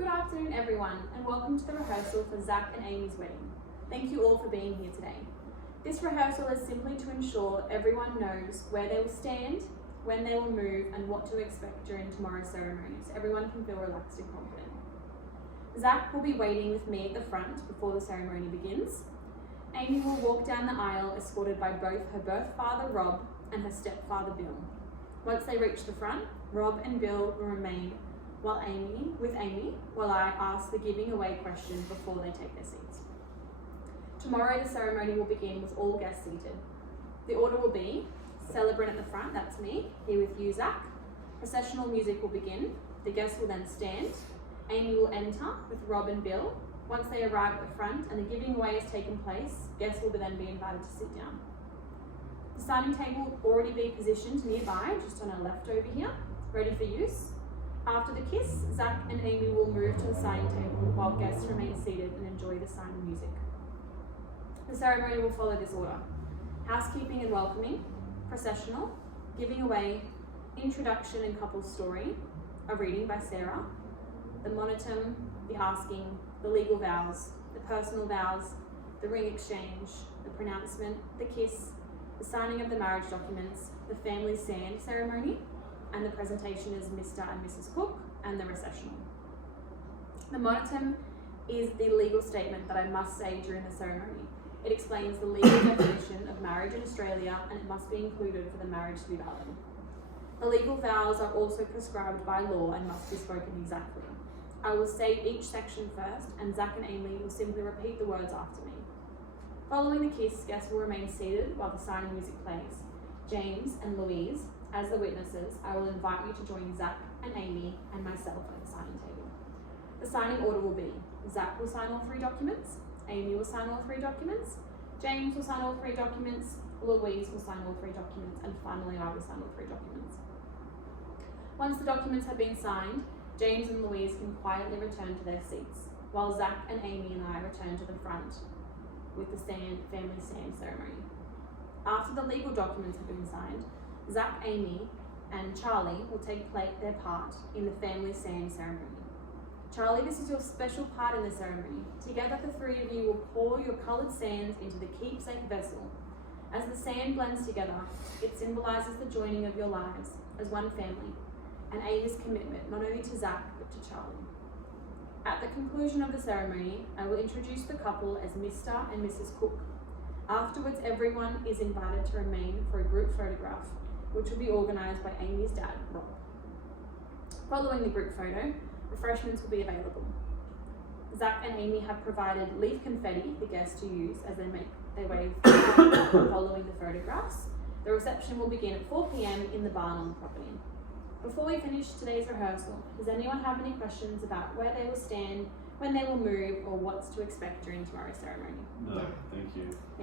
Good afternoon everyone, and welcome to the rehearsal for Zac and Amy's wedding. Thank you all for being here today. This rehearsal is simply to ensure everyone knows where they will stand, when they will move, and what to expect during tomorrow's ceremony, so everyone can feel relaxed and confident. Zac will be waiting with me at the front before the ceremony begins. Amy will walk down the aisle escorted by both her birth father Rob and her stepfather Bill. Once they reach the front, Rob and Bill will remain with Amy while I ask the giving away question before they take their seats. Tomorrow the ceremony will begin with all guests seated. The order will be celebrant at the front, that's me, here with you Zac. Processional music will begin. The guests will then stand. Amy will enter with Rob and Bill. Once they arrive at the front and the giving away has taken place, guests will then be invited to sit down. The signing table will already be positioned nearby, just on our left over here, ready for use. After the kiss, Zac and Amy will move to the signing table while guests remain seated and enjoy the signing music. The ceremony will follow this order: housekeeping and welcoming, processional, giving away, introduction and couple story, a reading by Sarah, the monotum, the asking, the legal vows, the personal vows, the ring exchange, the pronouncement, the kiss, the signing of the marriage documents, the family sand ceremony, and the presentation is Mr. and Mrs. Cook, and the recessional. The monotum is the legal statement that I must say during the ceremony. It explains the legal definition of marriage in Australia, and it must be included for the marriage to be valid. The legal vows are also prescribed by law and must be spoken exactly. I will say each section first, and Zac and Amy will simply repeat the words after me. Following the kiss, guests will remain seated while the signing music plays. James and Louise, as the witnesses, I will invite you to join Zac and Amy and myself at the signing table. The signing order will be: Zac will sign all 3 documents, Amy will sign all 3 documents, James will sign all 3 documents, Louise will sign all 3 documents, and finally I will sign all 3 documents. Once the documents have been signed, James and Louise can quietly return to their seats, while Zac and Amy and I return to the front with the family sand ceremony. After the legal documents have been signed, Zac, Amy, and Charlie will take their part in the family sand ceremony. Charlie, this is your special part in the ceremony. Together the 3 of you will pour your coloured sands into the keepsake vessel. As the sand blends together, it symbolises the joining of your lives as one family, and Amy's commitment not only to Zac but to Charlie. At the conclusion of the ceremony, I will introduce the couple as Mr. and Mrs. Cook. Afterwards, everyone is invited to remain for a group photograph, which will be organised by Amy's dad, Rob. Following the group photo, refreshments will be available. Zac and Amy have provided leaf confetti for guests to use as they make their way following the photographs. The reception will begin at 4 p.m. in the barn on the property. Before we finish today's rehearsal, does anyone have any questions about where they will stand, when they will move, or what's to expect during tomorrow's ceremony? No, thank you.